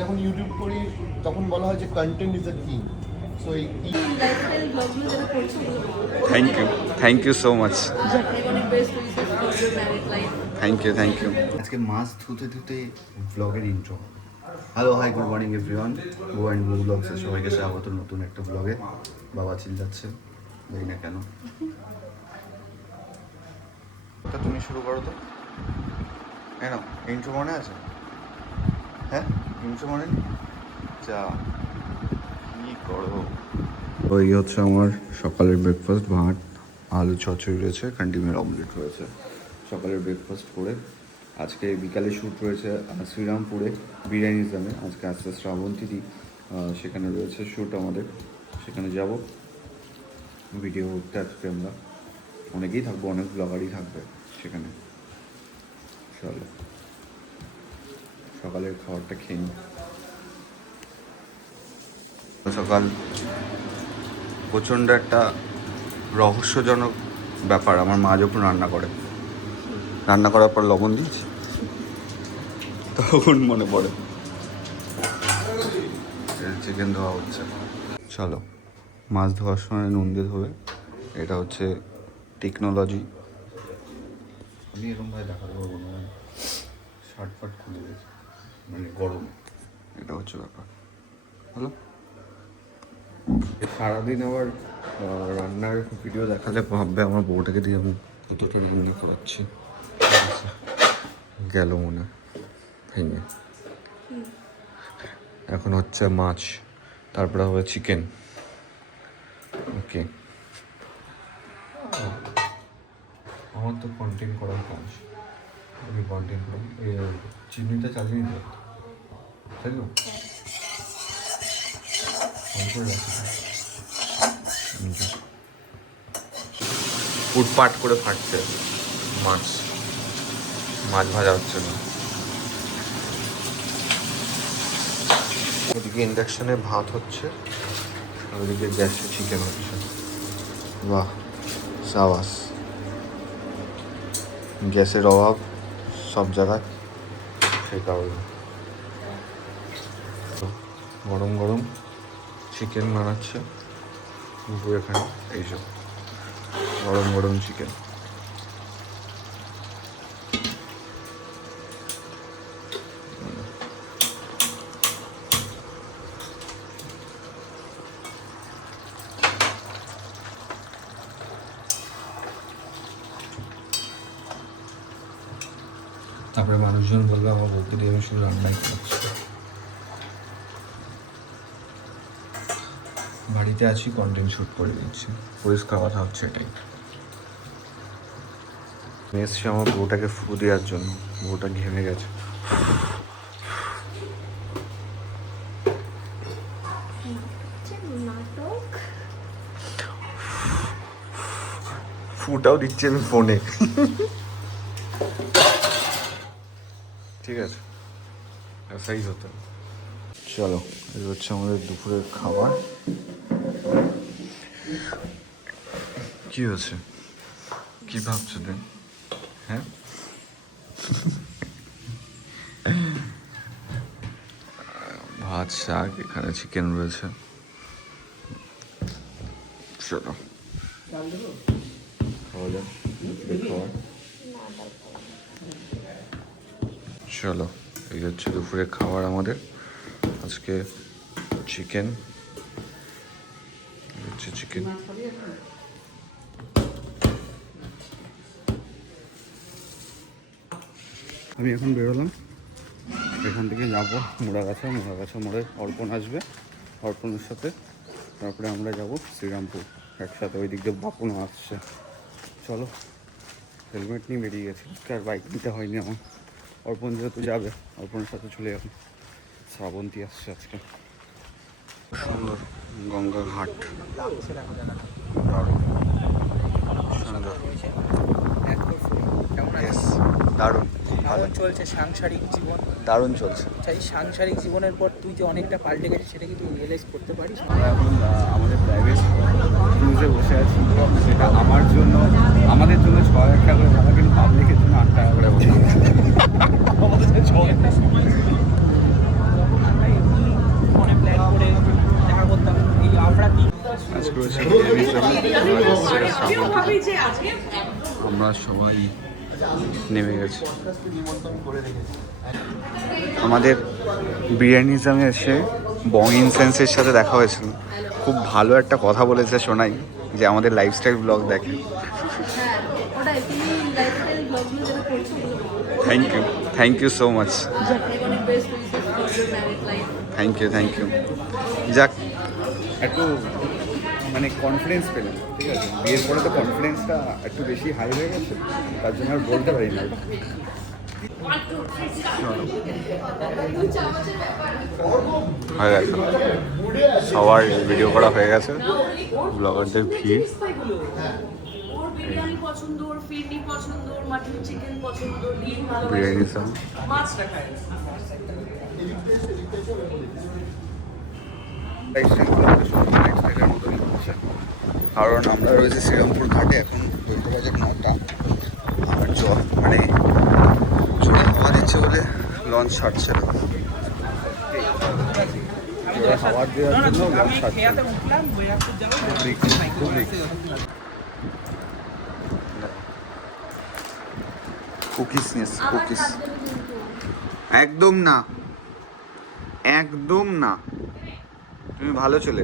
যখন ইউটিউব করি তখন বলা হয় যে content is the king. So এই লাইফস্টাইল ব্লগগুলো যেটা করছো থ্যাংক ইউ সো মাচ। অনেক অনেক best wishes for your married life. Thank you. আজকে মাছ ধুতে ধুতে ব্লগের intro. Hello hi good morning everyone, go and blue ব্লগসে সবাইকে স্বাগত নতুন একটা ব্লগে। বাবা চিল্লাচ্ছে, জানি না কেন। তা তুমি শুরু করো তো। কেন ইন্ট্রো মনে আছে? হ্যাঁ ইন্ট্রো মনে নেই? যা কি করো। তো এই হচ্ছে আমার সকালের ব্রেকফাস্ট। ভাত, আলু চচ্চড়ি রয়েছে, ডিমের অমলেট রয়েছে। সকালের ব্রেকফাস্ট করে আজকে বিকালে শ্যুট রয়েছে শ্রীরামপুরে বিরিয়ানির দামে। আজকে আস্তে শ্রাবন্তীদি সেখানে রয়েছে শ্যুট আমাদের, সেখানে যাব ভিডিও করতে। আজকে আমরা অনেকেই থাকবো, অনেক ব্লগারই থাকবে সেখানে। চলো সকালের খাবারটা খেয়ে নিই। সকাল প্রচণ্ড একটা রহস্যজনক ব্যাপার। আমার মা যখন রান্না করার পর লবণ দিয়েছি, তখন মনে পড়ে চিকেন ধোয়া হচ্ছে। চলো মাছ ধোয়ার সময় নুন দিয়ে ধোবে, এটা হচ্ছে টেকনোলজি। আমি এরকমভাবে দেখাতে পারবো না, শার্ট ফাট খুলে গেছে, মানে গরম, এটা হচ্ছে ব্যাপার। হ্যালো, সারাদিন আবার রান্নার ভিডিও দেখালে ভাববে আমার বউটাকে দিয়ে আমি কতটা রান্না করাচ্ছি। গেল মনে ভেঙে। এখন হচ্ছে মাছ, তারপরে হবে চিকেন। ওকে, আমার তো কন্টেন্ট করার কাজ, আমি কন্টেন্ট করি। চিনিটা চালিয়ে দিই, তাই তো উটপাট করে ফাটছে মাছ ভাজা হচ্ছে না। ওদিকে ইন্ডাকশনে ভাত হচ্ছে, আর ওদিকে গ্যাসে চিকেন হচ্ছে। বাহ সাবাস, গ্যাসের অভাব সব জায়গায়, সেই কারণে গরম গরম চিকেন বানাচ্ছে এখানে। এইসব গরম গরম চিকেন। তারপরে মানুষজন বলবে আমার বলতে দিয়ে আমি শুধু রান্নাই করছি। বাড়িতে আছি, কন্টেন্ট শ্যুট করে দিচ্ছি, পরিষ্কার কথা হচ্ছে এটাই। আমি এসছি আমার বউটাকে ফু দেওয়ার জন্য, বউটা ঘেমে গেছে। ফুটাও দিচ্ছি আমি ফোনে। ঠিক আছে, সাইজ হতো। চলো, এই হচ্ছে আমাদের দুপুরের খাবার। কি হয়েছে, কি ভাবছো তুমি? হ্যাঁ, ভাত, শাক, এখানে চিকেন রয়েছে। চলো খাওয়া যাক দুপুরের খাবার। চলো, এই হচ্ছে দুপুরের খাবার আমাদের আজকে। চিকেন হচ্ছে, চিকেন। আমি এখন বেরোলাম, এখান থেকে যাবো মোড়াগাছা মোড়ে অর্পণ আসবে, অর্পণের সাথে তারপরে আমরা যাব শ্রীরামপুর একসাথে। ওই দিক দিয়ে বাপনও আসছে। চলো, হেলমেট নিয়ে বেরিয়ে গেছি, আর বাইক নিতে হয়নি আমার। অর্পণ যেহেতু যাবে, অর্পণের সাথে চলে যাবে। শ্রাবন্তী আসছে আজকে। সুন্দর গঙ্গা ঘাট, দারুণ দারুণ চলছে সাংসারিক জীবন, দারুণ চলছে। সেই সাংসারিক জীবনের পর তুই যে অনেকটা পাল্টে গেছিস সেটা কি তুই রিয়েলাইজ করতে পারিস? আমরা এখন আমাদের প্রাইভেট ক্রুজে বসে আছি, সেটা আমার জন্য, আমাদের জন্য 6,000 টাকা করে ভাড়া, কিন্তু পাবলিকের জন্য 8 টাকা করে ভাড়া। আমাদের 6 রয়েছে বিরিয়ানির আমরা সবাই নেমে গেছি। আমাদের বিরিয়ানিজমে এসে বং ইনসেন্সের সাথে দেখা হয়েছিল। খুব ভালো একটা কথা বলেছে শোনাই, যে আমাদের লাইফস্টাইল ব্লগ দেখে। হ্যাঁ ওটাই, তুমি লাইফস্টাইল ব্লগগুলো যেটা করছো থ্যাংক ইউ সো মাচ। অনেক অনেক best wishes for your married life. Thank you. যাক, একটু মানে কনফিডেন্স পেলাম, ঠিক আছে? বিয়ের পরে তো কনফিডেন্সটা একটু বেশি হাই হয়ে গেছে, তার জন্য আর বলতে পারি না। হয়ে গেছে, সবার ভিডিও করা হয়ে গেছে, ব্লগারদের ভিড়। ওর বিরিয়ানি পছন্দ, ওর ফিরনি পছন্দ, ওর মাটন চিকেন পছন্দ, ডিম ভালো, বিরিয়ানি সব মাছটা খায়। কারণ আমরা রয়েছি শ্রীরামপুর ঘাটে, এখন বলতে বাজে 9টা। আর মানে জোরে হাওয়া দিচ্ছে বলে লঞ্চ ছাড়ছে না। জোরে হাওয়া দেওয়ার জন্য লঞ্চ ছাড়ছে না। কুকিস নিস, কুকিস। একদম না, তুমি ভালো ছেলে।